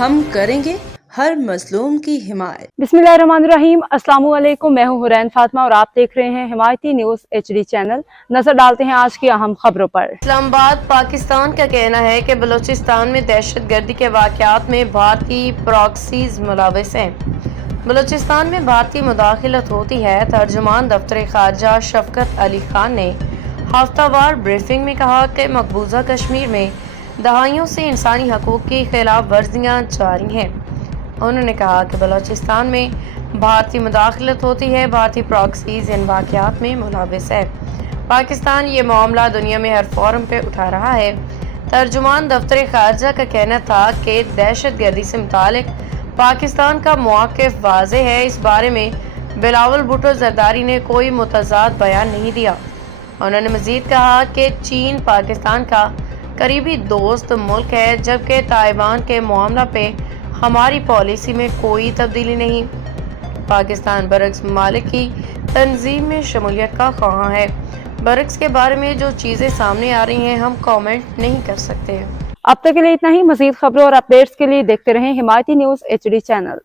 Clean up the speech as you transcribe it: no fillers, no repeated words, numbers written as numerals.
ہم کریں گے ہر مظلوم کی حمایت۔ बिस्मिल्लाहिर्रहमानिर्रहीम। अस्सलाम वालेकुम। मैं हूं हुरैन फातिमा और आप देख रहे हैं हिमायती न्यूज HD चैनल। नजर डालते हैं आज की अहम खबरों पर। इस्लामाबाद पाकिस्तान का कहना है कि बलूचिस्तान में दहशतगर्दी के वाक़यात में भारतीय प्रॉक्सीज मुलविस हैं। बलूचिस्तान में भारतीय मुदाखलत होती है। तर्जुमान दफ्तर खारजा शफकत अली खान ने हफ्तावार ब्रीफिंग में कहा कि मकबूजा कश्मीर में दहाइयों से इंसानी हकूक़ की खिलाफ वर्जियाँ जारी हैं। उन्होंने कहा कि बलूचिस्तान में भारतीय मुदाखलत होती है। भारतीय प्रॉक्सीज इन वाक़यात में मुलविस है। पाकिस्तान ये मामला दुनिया में हर फोरम पे उठा रहा है। तर्जुमान दफ्तर खारजा का कहना था कि दहशतगर्दी से मुतालिक पाकिस्तान का मौक़िफ़ वाज़ेह है। इस बारे में बिलावल भुट्टो ज़रदारी ने कोई मुतज़ाद बयान नहीं दिया। उन्होंने मज़ीद कहा कि चीन पाकिस्तान का करीबी दोस्त मुल्क है, जबकि ताइवान के मामला पे हमारी पॉलिसी में कोई तब्दीली नहीं। पाकिस्तान बरक्स ममालिक की तंजीम में शमूलियत का ख्वाह है। बरक्स के बारे में जो चीज़ें सामने आ रही हैं हम कमेंट नहीं कर सकते। अब तक के लिए इतना ही। मज़ीद खबरों और अपडेट्स के लिए देखते रहें हिमायती न्यूज HD चैनल।